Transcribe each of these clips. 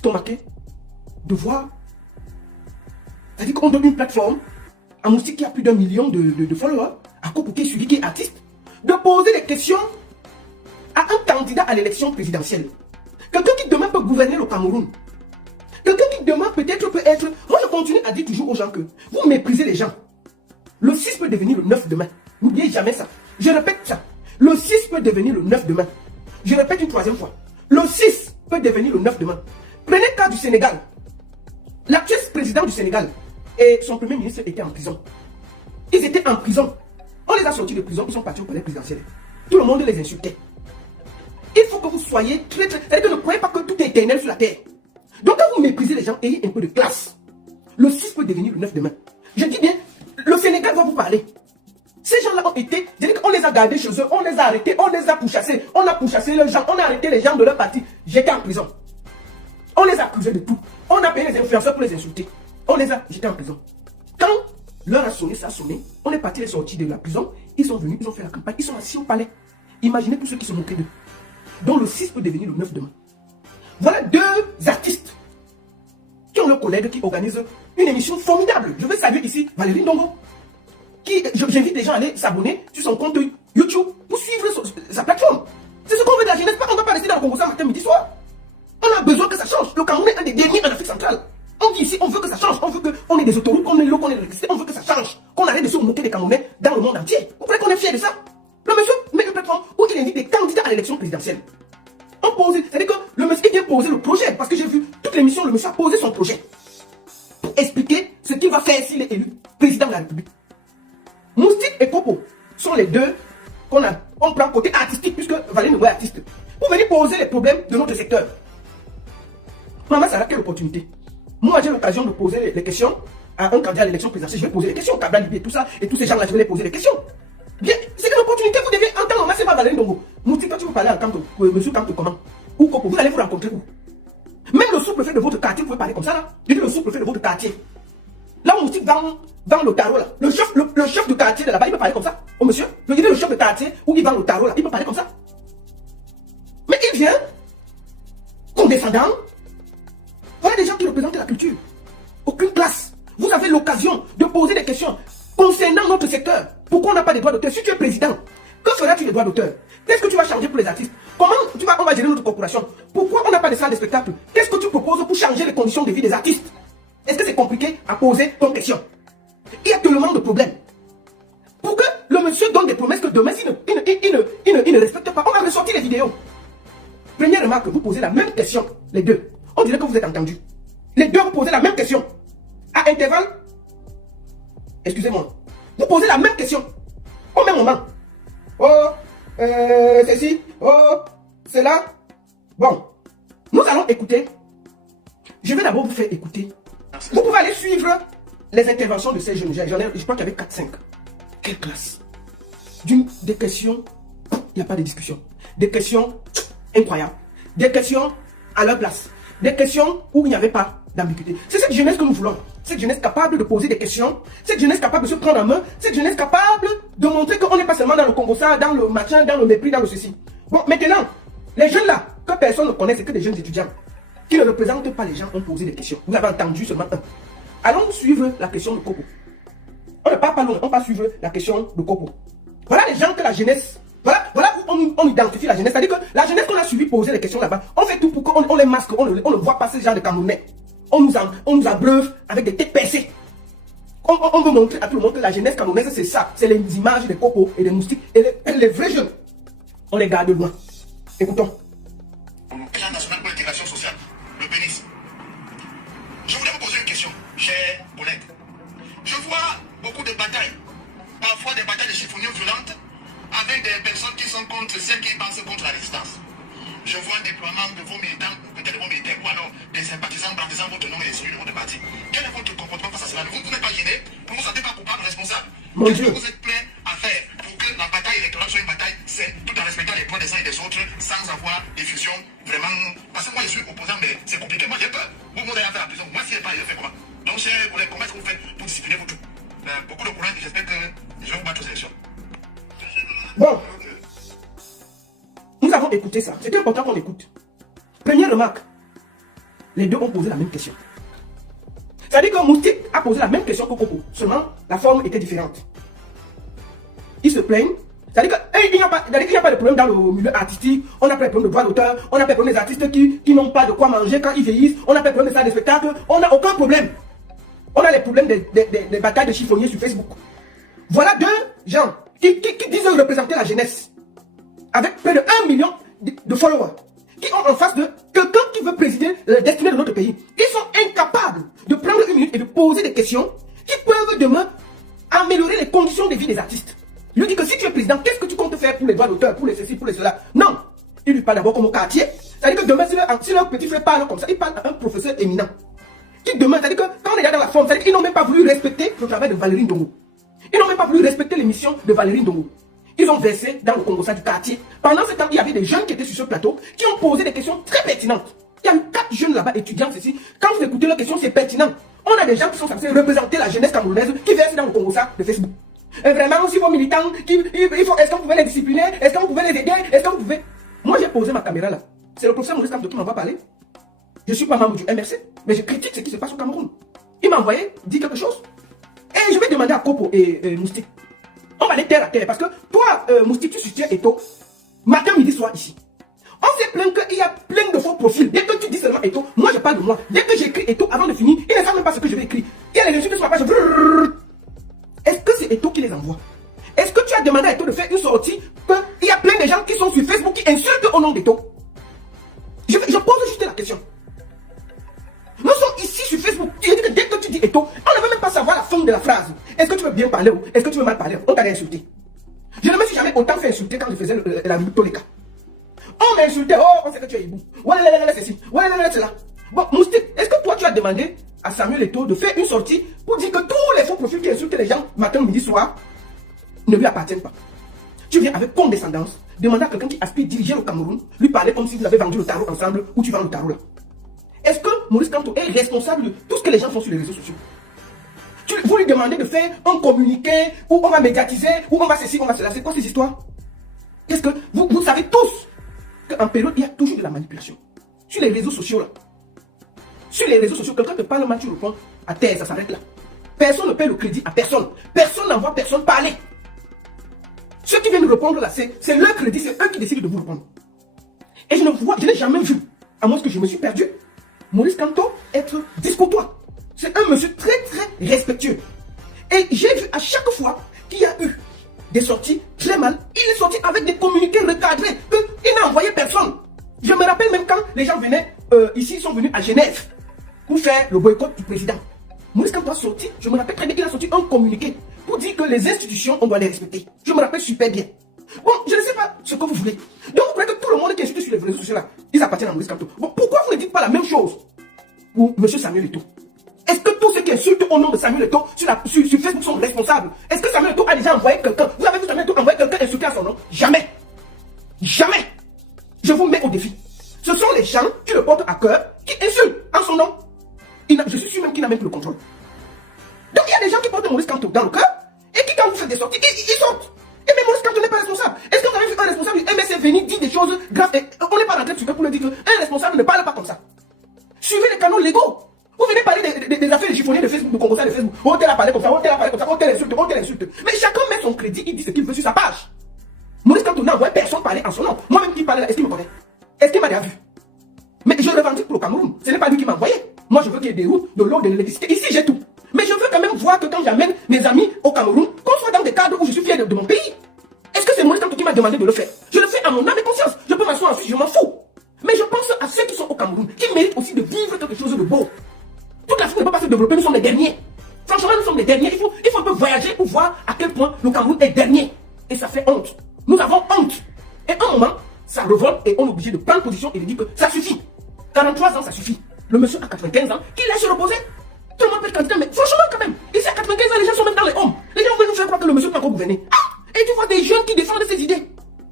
stomaqué de voir. C'est-à-dire qu'on donne une plateforme à Moustique qui a plus d'1 million de followers, à Kopo qui est suivi, qui est artiste, de poser des questions à un candidat à l'élection présidentielle. Quelqu'un qui demain peut gouverner le Cameroun. Quelqu'un qui demain peut-être peut être... Moi je continue à dire toujours aux gens que vous méprisez les gens. Le 6 peut devenir le 9 demain. N'oubliez jamais ça. Je répète ça. Le 6 peut devenir le 9 demain. Je répète une troisième fois. Le 6 peut devenir le 9 demain. Prenez le cas du Sénégal. L'actuel président du Sénégal et son premier ministre étaient en prison. Ils étaient en prison. On les a sortis de prison, ils sont partis au palais présidentiel. Tout le monde les insultait. Il faut que vous soyez très très... C'est-à-dire que ne croyez pas que tout est éternel sur la terre. Donc quand vous méprisez les gens, ayez un peu de classe. Le 6 peut devenir le 9 demain. Je dis bien, le Sénégal va vous parler. Ces gens-là ont été, c'est-à-dire qu'on les a gardés chez eux, on les a arrêtés, on les a pourchassés, on a pourchassé les gens, on a arrêté les gens de leur parti. J'étais en prison. On les a accusés de tout. On a payé les influenceurs pour les insulter. On les a jetés en prison. Quand l'heure a sonné, ça a sonné, on est parti les sortir de la prison, ils sont venus, ils ont fait la campagne, ils sont assis au palais. Imaginez tous ceux qui se moquaient d'eux. Donc le 6 peut devenir le 9 demain. Voilà deux artistes qui ont leurs collègues qui organisent une émission formidable. Je veux saluer ici Valérie Ndongo. J'invite les gens à aller s'abonner sur son compte YouTube pour suivre sa plateforme. C'est ce qu'on veut de la jeunesse. On ne va pas rester dans le Congo ça matin, midi, soir. On a besoin que ça change. Le Cameroun est un des derniers en Afrique centrale. On dit ici, on veut que ça change. On veut qu'on ait des autoroutes, qu'on ait l'eau, qu'on ait l'électricité. On veut que ça change. Qu'on arrête de se moquer des Camerounais dans le monde entier. Vous croyez qu'on est fiers de ça? Le monsieur met une plateforme où il invite des candidats à l'élection présidentielle. On pose, c'est-à-dire que le monsieur vient poser le projet. Parce que j'ai vu toute l'émission, le monsieur a posé son projet. Pour expliquer ce qu'il va faire s'il est élu président de la République. Moustique et Kopo sont les deux on prend côté artistique, puisque Valérie Ndongo est artiste, pour venir poser les problèmes de notre secteur. Maman, ça a quelle opportunité? Moi, j'ai l'occasion de poser les questions à un candidat à l'élection présidentielle. Je vais poser les questions, Kabla Libé, tout ça, et tous ces gens-là, je vais les poser les questions. Bien, c'est une opportunité, vous devez entendre. Maman, c'est pas Valérie Ndongo. Moustique, quand tu veux parler à monsieur Kanto, comment? Ou Kopo, vous allez vous rencontrer où? Même le sous-préfet de votre quartier, vous pouvez parler comme ça, là. Je dis le sous-préfet de votre quartier. Là où Moustique vend le tarot là. Le chef de quartier de là-bas, il peut parler comme ça. Oh monsieur, je dis le chef de quartier où il vend le tarot là, il peut parler comme ça. Mais il vient condescendant. Voilà des gens qui représentent la culture. Aucune classe. Vous avez l'occasion de poser des questions concernant notre secteur. Pourquoi on n'a pas de droits d'auteur? Si tu es président, que feras-tu des droits d'auteur? Qu'est-ce que tu vas changer pour les artistes? Comment on va gérer notre corporation? Pourquoi on n'a pas de salle de spectacle? Qu'est-ce que tu proposes pour changer les conditions de vie des artistes? Est-ce que c'est compliqué à poser comme question? Il y a tellement de problèmes. Pour que le monsieur donne des promesses que demain, il ne respecte pas, on va ressortir les vidéos. Première remarque, vous posez la même question, les deux. On dirait que vous êtes entendus. Les deux, vous posez la même question. À intervalle, excusez-moi, vous posez la même question. Au même moment. Oh, ceci, oh, cela. Bon, nous allons écouter. Je vais d'abord vous faire écouter. Vous pouvez aller suivre les interventions de ces jeunes. Je crois qu'il y avait 4-5. Quelle classe! Des questions, il n'y a pas de discussion. Des questions incroyables. Des questions à leur place. Des questions où il n'y avait pas d'ambiguïté. C'est cette jeunesse que nous voulons. Cette jeunesse capable de poser des questions. Cette jeunesse capable de se prendre en main. Cette jeunesse capable de montrer qu'on n'est pas seulement dans le Congo, ça, dans le machin, dans le mépris, dans le ceci. Bon, maintenant, les jeunes là, que personne ne connaît, c'est que des jeunes étudiants qui ne représentent pas les gens, ont posé des questions. Vous avez entendu ce matin. Allons suivre la question de Kopo. On ne parle pas long, on va suivre la question de Kopo. Voilà les gens que la jeunesse, voilà où on identifie la jeunesse. C'est-à-dire que la jeunesse qu'on a suivi poser les questions là-bas, on fait tout pour qu'on les masque, on ne voit pas ces gens de Camerounais. On nous abreuve avec des têtes percées. On veut montrer à tout le monde que la jeunesse camerounaise, c'est ça. C'est les images des Kopo et des moustiques. Et les vrais jeunes, on les garde loin. Écoutons. Plan national pour l'intégration sociale, le pénis. Je voulais vous poser une question, cher Boulette. Je vois beaucoup de batailles, parfois des batailles de chiffonniers violentes, avec des personnes qui sont contre celles qui pensent contre la résistance. Je vois un déploiement de vos militants, peut-être vos militaires, ou alors des sympathisants brandissant votre nom et celui de votre parti. Quel est votre comportement face à cela? Vous n'êtes pas gêné? Vous ne vous sentez pas coupable, responsable? Qu'est-ce que vous êtes prêt à faire pour que la bataille électorale soit une bataille saine, tout en respectant les droits des uns et des autres, sans avoir des fusions vraiment... Parce que moi je suis opposant, mais c'est compliqué. Moi j'ai peur. Vous allez faire la prison. Moi si je n'ai pas, je fais comment? Donc chers collègues, comment est-ce que vous faites pour discipliner vos troupes? Beaucoup de courage, j'espère que je vais vous battre aux élections. Bon. Nous avons écouté ça. C'est important qu'on écoute. Première remarque. les deux ont posé la même question. C'est-à-dire que Moustique a posé la même question que Coco, seulement la forme était différente. Ils se plaignent. C'est-à-dire qu'il n'y a pas de problème dans le milieu artistique. On n'a pas de problème de droit d'auteur. On n'a pas de problème des artistes qui n'ont pas de quoi manger quand ils vieillissent. On n'a pas de problème de faire des spectacles. On n'a aucun problème. On a les problèmes des batailles de chiffonniers sur Facebook. Voilà deux gens qui disent représenter la jeunesse. Avec près de 1 million de followers. Qui ont en face de quelqu'un qui veut présider la destinée de notre pays. Ils sont incapables de prendre une minute et de poser des questions qui peuvent demain améliorer les conditions de vie des artistes. Il lui dit que si tu es président, qu'est-ce que tu comptes faire pour les droits d'auteur, pour les ceci, pour les cela? Non. Il lui parle d'abord comme au quartier. C'est-à-dire que demain, si leur petit frère parle comme ça, il parle à un professeur éminent. Qui demain, c'est-à-dire que quand on est là dans la forme, c'est-à-dire qu'ils n'ont même pas voulu respecter le travail de Valérie Ndongo. Ils n'ont même pas voulu respecter l'émission de Valérie Ndongo. Ils ont versé dans le Congo du quartier. Pendant ce temps, il y avait des jeunes qui étaient sur ce plateau qui ont posé des questions très pertinentes. Il y a eu 4 jeunes là-bas, étudiants ceci. Quand vous écoutez leurs questions, c'est pertinent. On a des gens qui sont censés représenter la jeunesse camerounaise qui versent dans le Congo de Facebook. Et vraiment, si vos militants, est-ce que vous pouvez les discipliner? Est-ce que vous pouvez les aider? Est-ce que vous pouvez... Moi, j'ai posé ma caméra là. C'est le professeur Maurice Kamto qui m'envoie parler. Je ne suis pas membre du MRC, mais je critique ce qui se passe au Cameroun. Il m'a envoyé, dit quelque chose. Et je vais demander à Coco et Moustique. On va aller terre à terre. Parce que toi, Moustique, tu soutiens Eto. Matin, midi, soir ici. On s'est plaint qu'il y a plein de faux profils. Dès que tu dis seulement Eto, moi je parle de moi. Dès que j'écris Eto, avant de finir, ils ne savent même pas ce que je vais écrire. Il y a les insultes sur la page. Est-ce que c'est Eto qui les envoie? Est-ce que tu as demandé à Eto de faire une sortie qu'il y a plein de gens qui sont sur Facebook qui insultent au nom d'Eto? Je pose juste la question. Nous sommes ici sur Facebook. Tu dis que dès que tu dis Eto, on ne veut même pas savoir la fin de la phrase. Est-ce que tu veux bien parler ou est-ce que tu veux mal parler? On t'a insulté. Je ne me suis jamais autant fait insulter quand je faisais la rubrique Toleka. On m'insultait, oh, on sait que tu es hibou. Ouais, c'est ci. Ouais, c'est là. Bon, Moustique, est-ce que toi tu as demandé à Samuel Eto'o de faire une sortie pour dire que tous les faux profils qui insultent les gens matin, midi, soir ne lui appartiennent pas? Tu viens avec condescendance demander à quelqu'un qui aspire diriger le Cameroun, lui parler comme si vous avez vendu le tarot ensemble ou tu vends le tarot là. Est-ce que Maurice Kamto est responsable de tout ce que les gens font sur les réseaux sociaux? Vous lui demandez de faire un communiqué où on va médiatiser, où on va ceci, on va cela. C'est quoi ces histoires? Qu'est-ce que vous savez tous qu'en période, il y a toujours de la manipulation. Sur les réseaux sociaux là. Sur les réseaux sociaux, quelqu'un te parle mal, tu réponds à terre, ça s'arrête là. Personne ne paie le crédit à personne. Personne n'envoie personne parler. Ceux qui viennent répondre là, c'est leur crédit, c'est eux qui décident de vous répondre. Et je n'ai jamais vu, à moins que je me suis perdu, Maurice Kamto être discourtois. C'est un monsieur très très respectueux. Et j'ai vu à chaque fois qu'il y a eu des sorties très mal, il est sorti avec des communiqués recadrés, qu'il n'a envoyé personne. Je me rappelle même quand les gens venaient ici, ils sont venus à Genève pour faire le boycott du président. Maurice Kamto a sorti, je me rappelle très bien, il a sorti un communiqué pour dire que les institutions, on doit les respecter. Je me rappelle super bien. Bon, je ne sais pas ce que vous voulez. Donc vous croyez que tout le monde qui est insulté sur les réseaux sociaux là, ils appartiennent à Maurice Kamto. Bon, pourquoi vous ne dites pas la même chose pour M. Samuel Eto'o? Est-ce que tous ceux qui insultent au nom de Samuel Eto'o sur Facebook sont responsables? Est-ce que Samuel Eto'o a déjà envoyé quelqu'un? Vous avez vu Samuel Eto'o envoyer quelqu'un insulter à son nom? Jamais. Jamais. Je vous mets au défi. Ce sont les gens qui le portent à cœur, qui insultent en son nom. Je suis sûr même qu'il n'a même plus le contrôle. Donc il y a des gens qui portent Maurice Kamto dans le cœur et qui, quand vous faites des sorties, ils sortent. Et même Maurice Kamto n'est pas responsable. Est-ce que vous avez vu un responsable du MSC venir dire des choses graves et on n'est pas rentré dessus pour lui dire qu'un responsable ne parle pas comme ça? Suivez les canaux légaux. Vous venez parler des affaires des chiffonniers de Facebook, de Congo de Facebook. Oh, tel a parlé comme ça, oh, tel a parlé comme ça, oh, tel insulte, oh, tel insulte. Mais chacun met son crédit, il dit ce qu'il veut sur sa page. Maurice Kamto n'envoie personne parler en son nom. Moi-même qui parle là, est-ce qu'il me connaît? Est-ce qu'il m'a déjà vu? Mais je revendique pour le Cameroun. Ce n'est pas lui qui m'a envoyé. Moi, je veux qu'il y ait des routes, de l'eau, de l'électricité. Ici, j'ai tout. Mais je veux quand même voir que quand j'amène mes amis au Cameroun, qu'on soit dans des cadres où je suis fier de mon pays. Est-ce que c'est Maurice Kamto qui m'a demandé de le faire? Je le fais à mon âme et conscience. Je peux m'asseoir ensuite, je m'en fous. Mais je pense à ceux qui sont au Cameroun, qui méritent aussi de vivre quelque chose de beau. Toute l'Afrique ne peut pas se développer, nous sommes les derniers. Franchement, nous sommes les derniers. Il faut un peu voyager pour voir à quel point le Cameroun est dernier. Et ça fait honte. Nous avons honte. Et à un moment, ça revolte et on est obligé de prendre position et de dire que ça suffit. 43 ans, ça suffit. Le monsieur a 95 ans, qu'il laisse se reposer. Tout le monde peut être candidat, mais franchement, quand même, ici à 95 ans, les gens sont même dans les hommes. Les gens veulent nous faire croire que le monsieur peut encore gouverner. Ah! Et tu vois des jeunes qui défendent ces idées.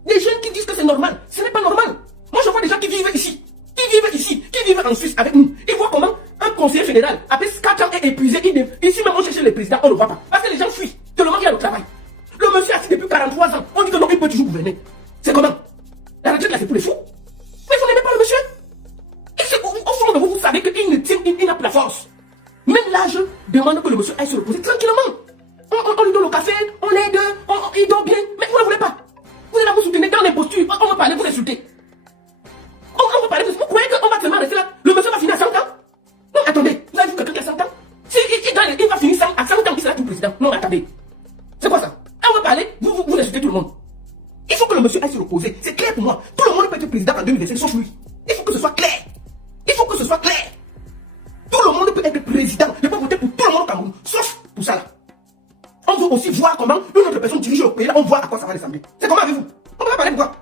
Des jeunes qui disent que c'est normal. Ce n'est pas normal. Moi, je vois des gens qui vivent ici. Qui vivent en Suisse avec nous. Ils voient comment un conseiller fédéral, après 4 ans, est épuisé. Ici même, on cherche les présidents, on ne le voit pas. Parce que les gens fuient. Tellement qu'il y a le travail. Le monsieur a assis depuis 43 ans. On dit que non, il peut toujours gouverner. C'est comment? La retraite là, c'est pour les fous. Mais vous n'aimez pas le monsieur? Et au fond de vous, vous savez savez qu'il n'a plus la force. Même là, je demande que le monsieur aille se reposer tranquillement. On lui donne le café, on l'aide, il dort bien. Mais vous ne voulez pas. Vous êtes là, vous soutenez dans l'imposture. On va parler, vous insultez. On va parler, vous croyez qu'on va seulement rester là? Le monsieur va finir à 100 ans? Non, attendez, vous avez vu quelqu'un qui a 100 ans? Si il va finir à 100 ans, il sera tout président. Non, attendez. C'est quoi ça? On va parler, vous insultez tout le monde. Il faut que le monsieur aille se reposer. C'est clair pour moi. Tout le monde peut être président en 2025, sauf lui. Il faut que ce soit clair. Il faut que ce soit clair. Tout le monde peut être président. Je peux voter pour tout le monde au Cameroun, sauf pour ça là. On veut aussi voir comment une autre personne dirige le pays là, on voit à quoi ça va ressembler. C'est comment avec vous? On va parler de quoi?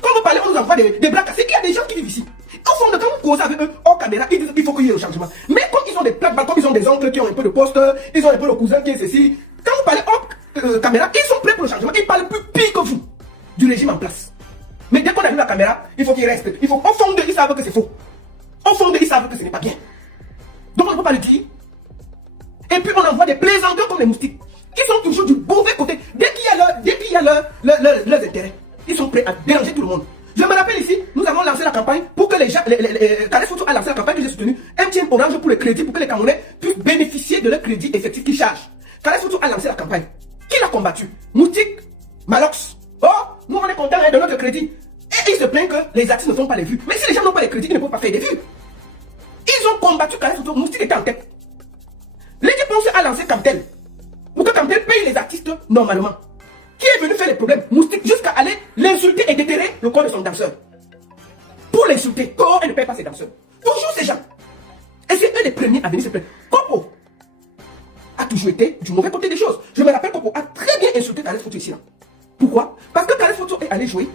Quand on veut parler, on nous envoie des bras cassés. Il y a des gens qui vivent ici. Au fond de quand vous causez avec eux, hors caméra, ils disent qu'il faut qu'il y ait un changement. Mais quand ils ont des plates-balles, comme ils ont des oncles qui ont un peu de poste, ils ont un peu le cousin qui est ceci. Quand vous parlez hors caméra, ils sont prêts pour le changement. Ils parlent plus pire que vous du régime en place. Mais dès qu'on allume la caméra, il faut qu'ils restent. Au fond d'eux, ils savent que c'est faux. Au fond d'eux, ils savent que ce n'est pas bien. Donc on ne peut pas le dire. Et puis on envoie des plaisanteurs comme les moustiques, qui sont toujours du mauvais côté. Dès qu'il y a leurs intérêts, ils sont prêts à déranger tout le monde. Je me rappelle ici, nous avons lancé la campagne pour que les gens, Kales Foto a lancé la campagne que j'ai soutenue, MTN Orange pour le crédit, pour que les Camerounais puissent bénéficier de leur crédit effectif qu'ils chargent. Kales Foto a lancé la campagne. Qui l'a combattu? Moustique, Malox. Oh, nous on est contents de notre crédit. Et ils se plaignent que les artistes ne font pas les vues. Mais si les gens n'ont pas les crédits, ils ne peuvent pas faire des vues. Ils ont combattu Kales Foto, Moustique était en tête. L'équipe Ponce a lancé Camtel. Pour que Camtel paye les artistes normalement. Qui est venu faire les problèmes? Moustique, jusqu'à aller l'insulter et déterrer le corps de son danseur. Pour l'insulter. Oh, elle ne paye pas ses danseurs. Toujours ces gens. Et c'est eux les premiers à venir se plaindre. Kopo a toujours été du mauvais côté des choses. Je me rappelle Kopo a très bien insulté Kales Foto ici. Là. Pourquoi? Parce que Kales Foto est allé jouer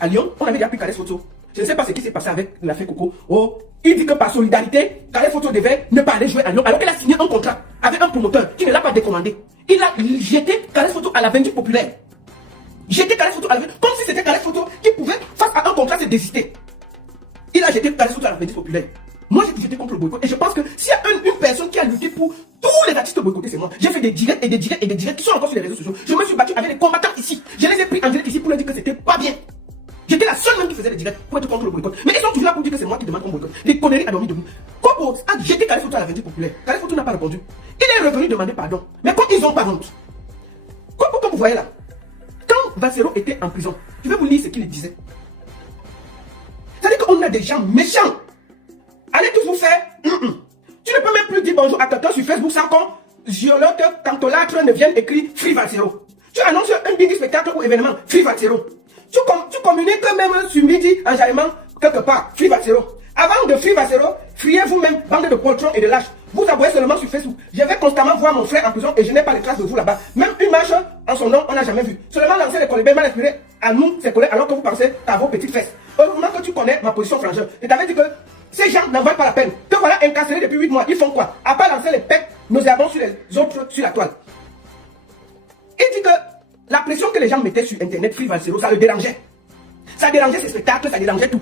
à Lyon. On avait déjà pris Kales Foto. Je ne sais pas ce qui s'est passé avec l'affaire Coco. Oh, il dit que par solidarité, Kales Foto devait ne pas aller jouer à Lyon. Alors qu'il a signé un contrat avec un promoteur qui ne l'a pas décommandé. Il a jeté Kales Foto à la vindicte populaire. Jeté Kales Foto à la vindicte. Comme si c'était Kales Foto qui pouvait, face à un contrat, se désister. Il a jeté Kales Foto à la vindicte populaire. Moi, j'étais contre le boycott. Et je pense que s'il y a une personne qui a lutté pour tous les artistes boycottés, c'est moi. J'ai fait des directs et des directs et des directs qui sont encore sur les réseaux sociaux. Je me suis battu avec les combattants ici. Je les ai pris en direct ici pour leur dire que c'était pas bien. J'étais la seule même qui faisait des directs pour être contre le boycott. Mais ils sont toujours là pour dire que c'est moi qui demande qu'on boycotte. Des conneries à dormir debout. Kopo a jeté Kales Foto à la vindicte populaire. Kales Foto n'a pas répondu. Il est revenu demander pardon. Mais quand ils ont pas honte. Kopo, comme vous voyez là, quand Vassero était en prison, je vais vous lire ce qu'il disait. C'est-à-dire qu'on a des gens méchants. Allez tous vous faire. Tu ne peux même plus dire bonjour à quelqu'un sur Facebook sans qu'on violote quand l'autre ne vienne écrire Free Vassero. Tu annonces un big spectacle ou événement, Free Vassero. Tu communiques même sur midi en jaillement quelque part, Free Vassero. Avant de Free Vassero, friez vous-même, bande de poltrons et de lâches. Vous abonnez seulement sur Facebook. Je vais constamment voir mon frère en prison et je n'ai pas de traces de vous là-bas. Même une marche en son nom, on n'a jamais vu. Seulement lancer les collègues mal inspirés à nous, ses collègues, alors que vous pensez à vos petites fesses. Heureusement que tu connais ma position frangeur. Je t'avais dit que ces gens n'en valent pas la peine. Te voilà incarcéré depuis 8 mois. Ils font quoi? À part lancer les pecs nauséabonds sur les autres sur la toile. Il dit que la pression que les gens mettaient sur Internet, Free Vassero, ça le dérangeait. Ça dérangeait ses spectacles, ça dérangeait tout.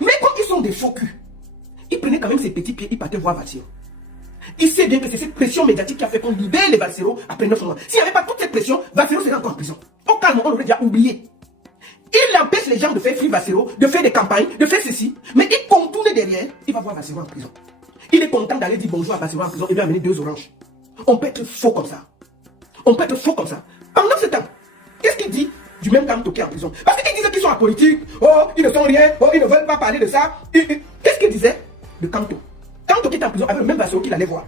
Mais quand ils sont des faux culs, ils prenaient quand même ses petits pieds, ils partaient voir Vassero. Il sait bien que c'est cette pression médiatique qui a fait qu'on libère les Vassero après 9 mois. S'il n'y avait pas toute cette pression, Vassero serait encore en prison. Au calme, on l'aurait déjà oublié. Il empêche les gens de faire Free Vassero, de faire des campagnes, de faire ceci, mais il contourne derrière, il va voir Vassero en prison. Il est content d'aller dire bonjour à Vassero en prison et lui amener 2 oranges. On peut être faux comme ça. On peut être faux comme ça. Pendant ce temps, qu'est-ce qu'il dit du même Kamto qui est en prison? Parce qu'ils disaient qu'ils sont apolitiques, oh, ils ne sont rien, oh, ils ne veulent pas parler de ça. Qu'est-ce qu'il disait de Kamto? Kamto qui est en prison avec le même Vassero qu'il allait voir.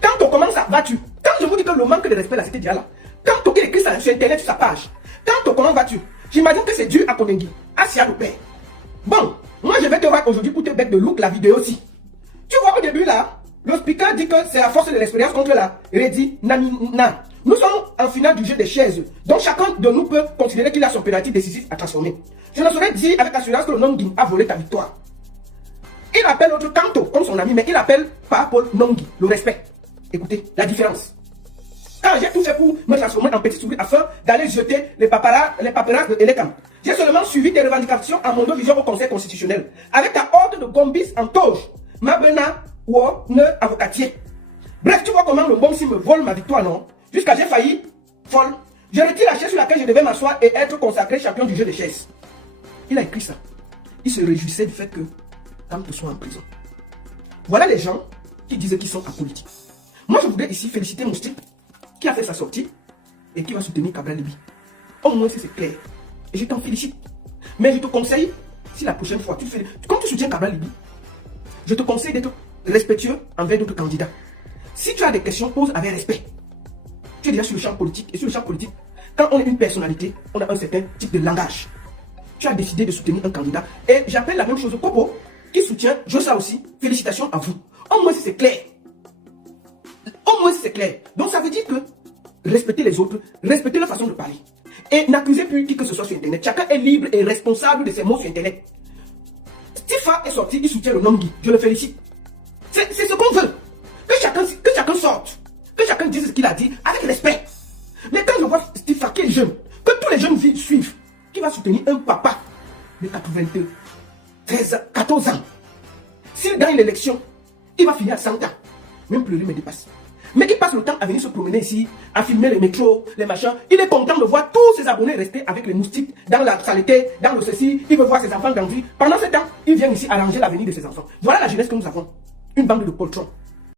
Kamto, comment ça vas-tu? Quand je vous dis que le manque de respect là, c'était déjà là. Kamto, il écrit ça sur Internet, sur sa page. Kamto, comment vas-tu? J'imagine que c'est dû à Kondengi, à Sia le père. Bon, moi je vais te voir aujourd'hui pour te mettre de look la vidéo aussi. Tu vois au début là, le speaker dit que c'est la force de l'expérience contre la Redi Namina. Nous sommes en finale du jeu des chaises, donc chacun de nous peut considérer qu'il a son pénalty décisif à transformer. Je ne saurais dire avec assurance que le Nongi a volé ta victoire. Il appelle l'autre Kamto comme son ami, mais il appelle pas Paul Nongi, le respect. Écoutez, la différence. Quand j'ai tout fait pour me transformer en petite souris afin d'aller jeter les paparazzi de Elekam, j'ai seulement suivi tes revendications en mondovision au Conseil constitutionnel. Avec ta ordre de Gombis en toge, Mabena ou ne avocatier. Bref, tu vois comment le bon si me vole ma victoire, non? Jusqu'à j'ai failli folle. Je retire la chaise sur laquelle je devais m'asseoir et être consacré champion du jeu des chaises. Il a écrit ça. Il se réjouissait du fait que Kamto soit en prison. Voilà les gens qui disent qu'ils sont apolitiques. Moi, je voudrais ici féliciter Moustique qui a fait sa sortie et qui va soutenir Cabral Libi. Au moins, c'est clair. Et je t'en félicite. Mais je te conseille, si la prochaine fois, quand tu soutiens Cabral Libi, je te conseille d'être respectueux envers d'autres candidats. Si tu as des questions, pose avec respect. Tu es déjà sur le champ politique. Et sur le champ politique, quand on est une personnalité, on a un certain type de langage. Tu as décidé de soutenir un candidat. Et j'appelle la même chose au Kopo, qui soutient Josa aussi. Félicitations à vous. Au moins, c'est clair. Au moins, c'est clair. Donc, ça veut dire que respectez les autres, respectez leur façon de parler. Et n'accusez plus qui que ce soit sur Internet. Chacun est libre et responsable de ses mots sur Internet. Tifa est sorti, il soutient le nom Guy. Je le félicite. C'est ce qu'on veut. Que chacun sorte. Que chacun dise ce qu'il a dit avec respect. Mais quand je vois Tifa qui est jeune, que tous les jeunes suivent, qui va soutenir un papa de 82, 13, 14 ans. S'il gagne l'élection, il va finir à 100 ans. Même plus lui me dépasse. Mais il passe le temps à venir se promener ici, à filmer les métros, les machins. Il est content de voir tous ses abonnés rester avec les moustiques dans la saleté, dans le ceci. Il veut voir ses enfants grandir. Pendant ce temps, il vient ici arranger l'avenir de ses enfants. Voilà la jeunesse que nous avons. Une bande de poltrons.